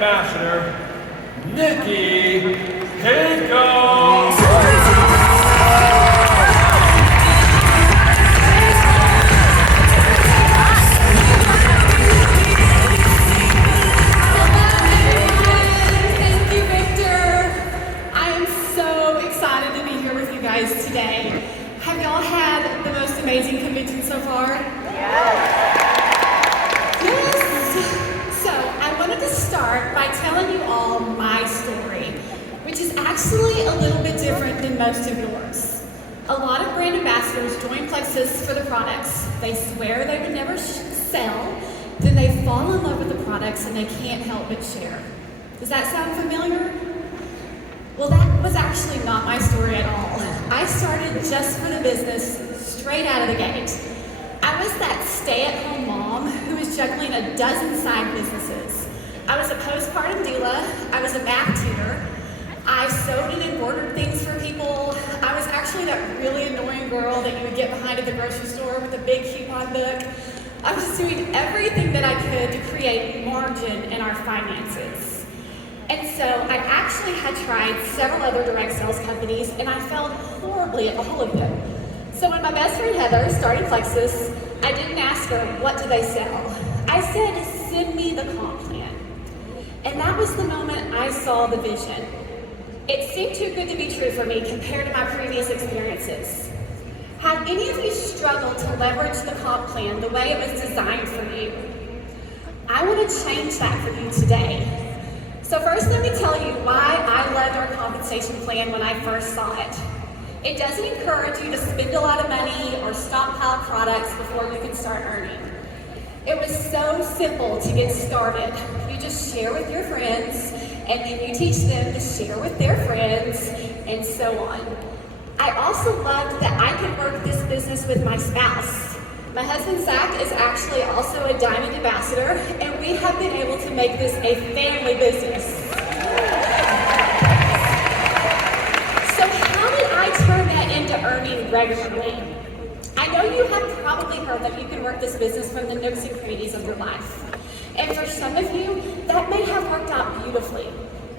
ambassador, Nikki Hinkle. Today. Have y'all had the most amazing convention so far? Yes! So, I wanted to start by telling you all my story, which is actually a little bit different than most of yours. A lot of brand ambassadors join Plexus for the products. They swear they would never sell, then they fall in love with the products and they can't help but share. Does that sound familiar? Well, that was actually not my story at all. I started just for the business straight out of the gate. I was that stay-at-home mom who was juggling a dozen side businesses. I was a postpartum doula, I was a math tutor, I sewed and embroidered things for people. I was actually that really annoying girl that you would get behind at the grocery store with a big coupon book. I was doing everything that I could to create margin in our finances. And so I actually had tried several other direct sales companies and I failed horribly at all of them. So when my best friend Heather started Plexus, I didn't ask her, what do they sell? I said, send me the comp plan. And that was the moment I saw the vision. It seemed too good to be true for me compared to my previous experiences. Have any of you struggled to leverage the comp plan the way it was designed for you? I want to change that for you today. So first, let me tell you why I loved our compensation plan when I first saw it. It doesn't encourage you to spend a lot of money or stockpile products before you can start earning. It was so simple to get started. You just share with your friends, and then you teach them to share with their friends, and so on. I also loved that I could work this business with my spouse. My husband, Zach, is actually also a Diamond Ambassador, and we have been able to make this a family business. So how did I turn that into earning regularly? I know you have probably heard that you can work this business from the nooks and crannies of your life. And for some of you, that may have worked out beautifully.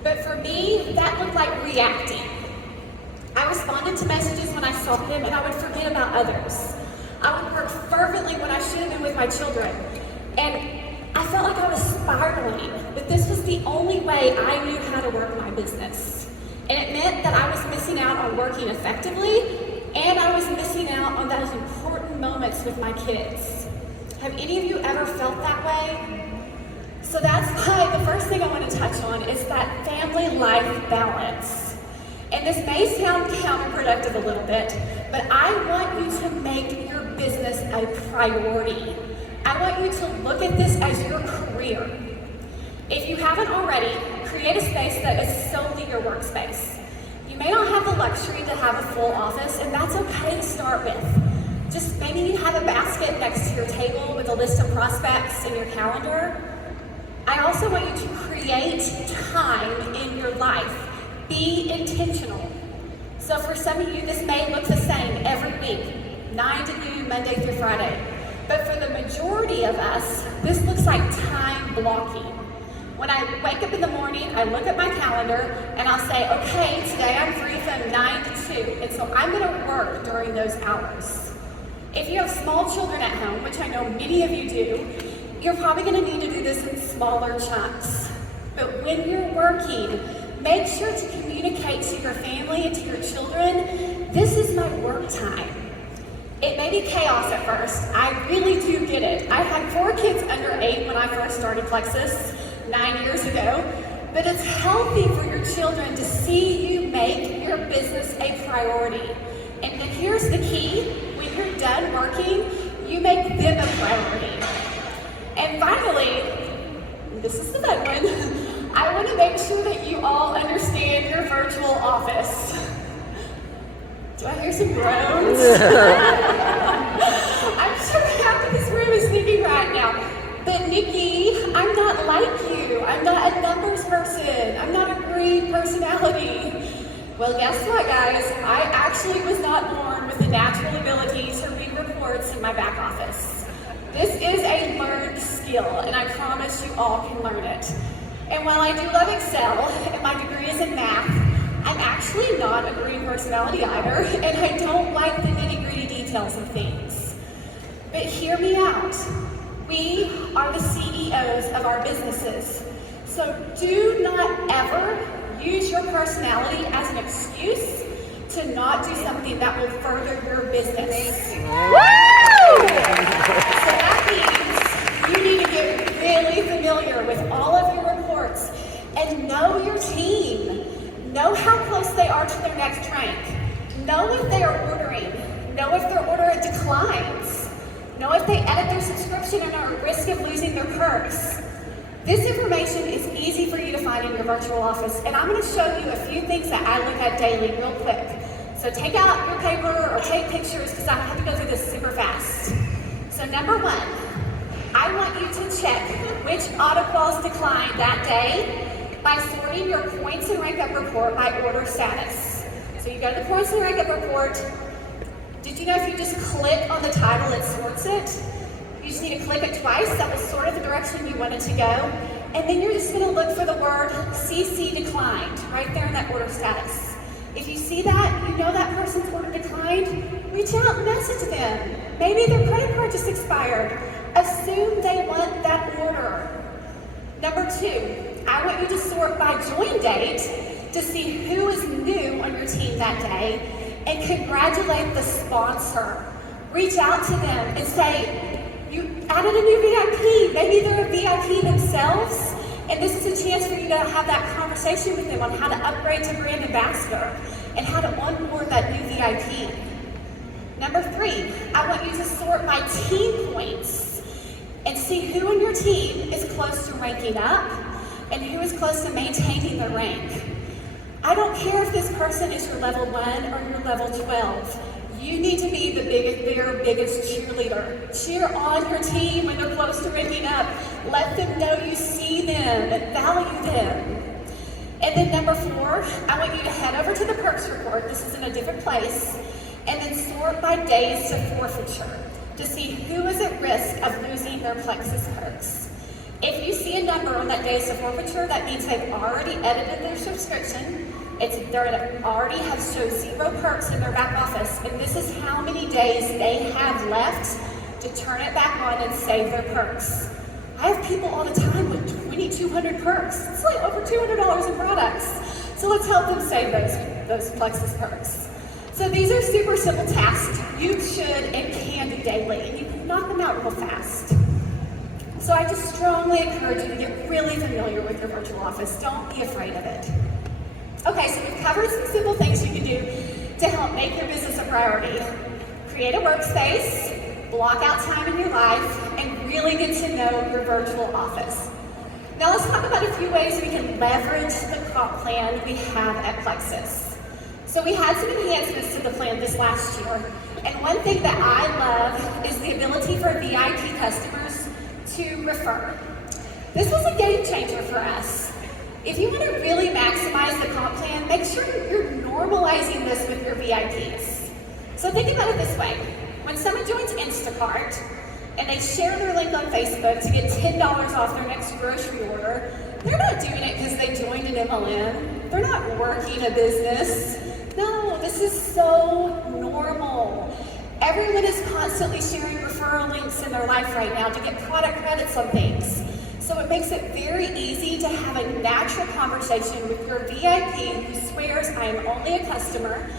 But for me, that looked like reacting. I responded to messages when I saw them, and I would forget about others. I would work fervently when I should have been with my children. And I felt like I was spiraling, but this was the only way I knew how to work my business. And it meant that I was missing out on working effectively, and I was missing out on those important moments with my kids. Have any of you ever felt that way? So that's why the first thing I want to touch on is that family life balance. And this may sound counterproductive a little bit, but I want you to make your business a priority. I want you to look at this as your career. If you haven't already, create a space that is solely your workspace. You may not have the luxury to have a full office, and that's okay to start with. Just maybe you have a basket next to your table with a list of prospects in your calendar. I also want you to create time in your life. Be intentional. So for some of you, this may look the same every week, 9 to noon, Monday through Friday. But for the majority of us, this looks like time blocking. When I wake up in the morning, I look at my calendar and I'll say, okay, today I'm free from 9 to 2. And so I'm gonna work during those hours. If you have small children at home, which I know many of you do, you're probably gonna need to do this in smaller chunks. But when you're working, make sure to communicate to your family and to your children, this is my work time. It may be chaos at first. I really do get it. I had 4 kids under 8 when I first started Plexus 9 years ago, but it's healthy for your children to see you make your business a priority. And then here's the key, when you're done working, you make them a priority. And finally, this is the fun one, I want to make sure that you all understand your virtual office. Do I hear some groans? I'm sure half of this room is thinking right now, but Nikki, I'm not like you. I'm not a numbers person. I'm not a green personality. Well, guess what, guys? I actually was not born with the natural ability to read reports in my back office. This is a learned skill, and I promise you all can learn it. And while I do love Excel, and my degree is in math, I'm actually not a green personality either, and I don't like the nitty-gritty details of things. But hear me out. We are the CEOs of our businesses. So do not ever use your personality as an excuse to not do something that will further your business. Woo! So that means you need to get really familiar with all of your reports and know your team. Know how close they are to their next rank. Know if they are ordering. Know if their order declines. Know if they edit their subscription and are at risk of losing their perks. This information is easy for you to find in your virtual office, and I'm going to show you a few things that I look at daily real quick. So take out your paper or take pictures because I have to go through this super fast. So number one, I want you to check which auto calls declined that day by sorting your points and rank up report by order status. So you go to the points and rank up report. Did you know if you just click on the title, it sorts it? You just need to click it twice. That will sort it the direction you want it to go. And then you're just going to look for the word CC declined right there in that order status. If you see that, you know that person's order declined, reach out and message them. Maybe their credit card just expired. Assume they want that order. Number two, I want you to sort by join date to see who is new on your team that day and congratulate the sponsor. Reach out to them and say, you added a new VIP. Maybe they're a VIP themselves, and this is a chance for you to have that conversation with them on how to upgrade to brand ambassador and how to onboard that new VIP. Number three, I want you to sort by team points and see who on your team is close to ranking up and who is close to maintaining their rank. I don't care if this person is your level 1 or your level 12. You need to be their biggest cheerleader. Cheer on your team when they're close to ranking up. Let them know you see them and value them. And then number four, I want you to head over to the perks report. This is in a different place. And then sort by days to forfeiture to see who is at risk of losing their plexus perks. If you see a number on that days to forfeiture, that means they've already edited their subscription. They already have shown 0 perks in their back office, and this is how many days they have left to turn it back on and save their perks. I have people all the time with 2,200 perks. It's like over $200 in products. So let's help them save those plexus perks. So these are super simple tasks you should and can do daily, and you can knock them out real fast. So I just strongly encourage you to get really familiar with your virtual office. Don't be afraid of it. Okay, so we've covered some simple things you can do to help make your business a priority. Create a workspace, block out time in your life, and really get to know your virtual office. Now let's talk about a few ways we can leverage the comp plan we have at Plexus. So we had some enhancements to the plan this last year, and one thing that I love is the ability for VIP customers to refer. This was a game changer for us. If you want to really maximize the comp plan, make sure you're normalizing this with your VIPs. So think about it this way. When someone joins Instacart and they share their link on Facebook to get $10 off their next grocery order, they're not doing it because they joined an MLM. They're not working a business. No, this is so normal. Everyone is constantly sharing referral links in their life right now to get product credits on things. So it makes it very easy to have a natural conversation with your VIP who swears I am only a customer,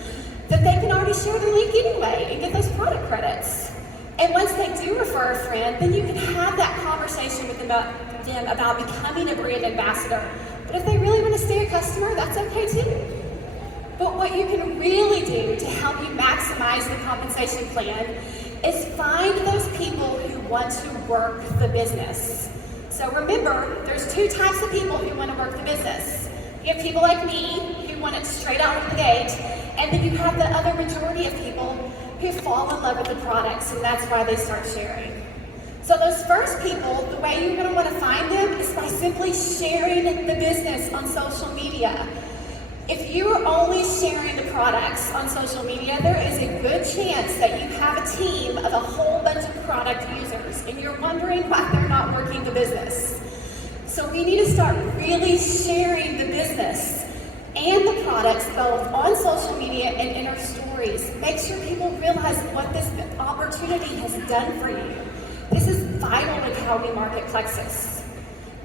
that they can already share their link anyway and get those product credits. And once they do refer a friend, then you can have that conversation with them about becoming a brand ambassador. But if they really want to stay a customer, that's okay too. But what you can really do to help you maximize the compensation plan is find those people who want to work the business. So remember, there's 2 types of people who want to work the business. You have people like me who want it straight out of the gate, and then you have the other majority of people who fall in love with the products, and that's why they start sharing. So those first people, the way you're going to want to find them is by simply sharing the business on social media. If you are only sharing the products on social media, there is a good chance that you have a team of a whole bunch of product users and you're wondering why they're not working the business. So we need to start really sharing the business and the products both on social media and in our stories. Make sure people realize what this opportunity has done for you. This is vital with how we market Plexus.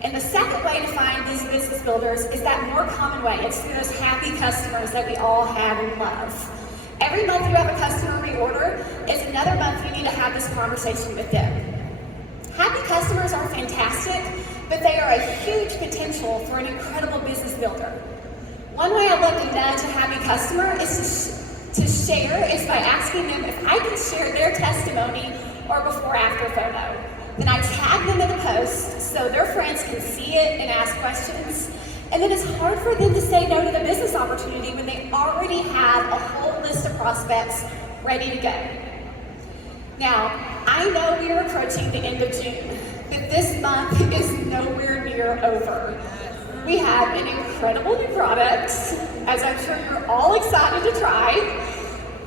And the second way to find these business builders is that more common way. It's through those happy customers that we all have and love. Every month you have a customer reorder is another month you need to have this conversation with them. Happy customers are fantastic, but they are a huge potential for an incredible business builder. One way I love to nudge a happy customer is to share is by asking them if I can share their testimony or before-after photo. Then I tag them in the post so their friends can see it and ask questions. And then it's hard for them to say no to the business opportunity when they already have a whole list of prospects ready to go. Now, I know we are approaching the end of June, but this month is nowhere near over. We have an incredible new product, as I'm sure you're all excited to try.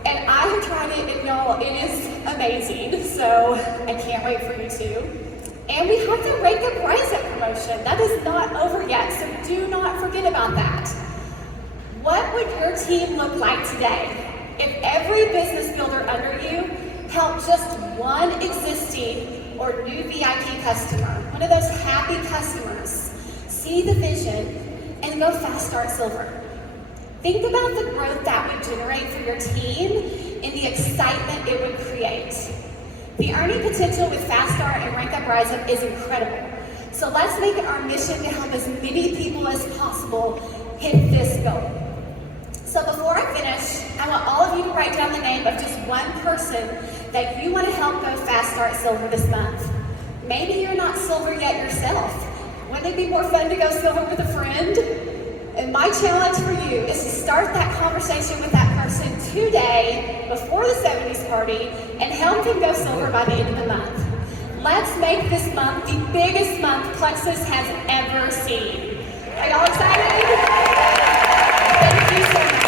And I have tried it, and y'all, it is amazing. So I can't wait for you to. And we have the Rank Up Rise Up promotion. That is not over yet, so do not forget about that. What would your team look like today if every business builder under you helped just one existing or new VIP customer, one of those happy customers, see the vision and go Fast Start Silver? Think about the growth that would generate for your team and the excitement it would create. The earning potential with Fast Start and Rank Up Rise Up is incredible. So let's make it our mission to help as many people as possible hit this goal. So before I finish, I want all of you to write down the name of just one person that you want to help go Fast Start Silver this month. Maybe you're not silver yet yourself. Wouldn't it be more fun to go silver with a friend? And my challenge for you is to start that conversation with that person today before the 70s party and help them go silver by the end of the month. Let's make this month the biggest month Plexus has ever seen. Are y'all excited? Thank you so much.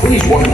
Please one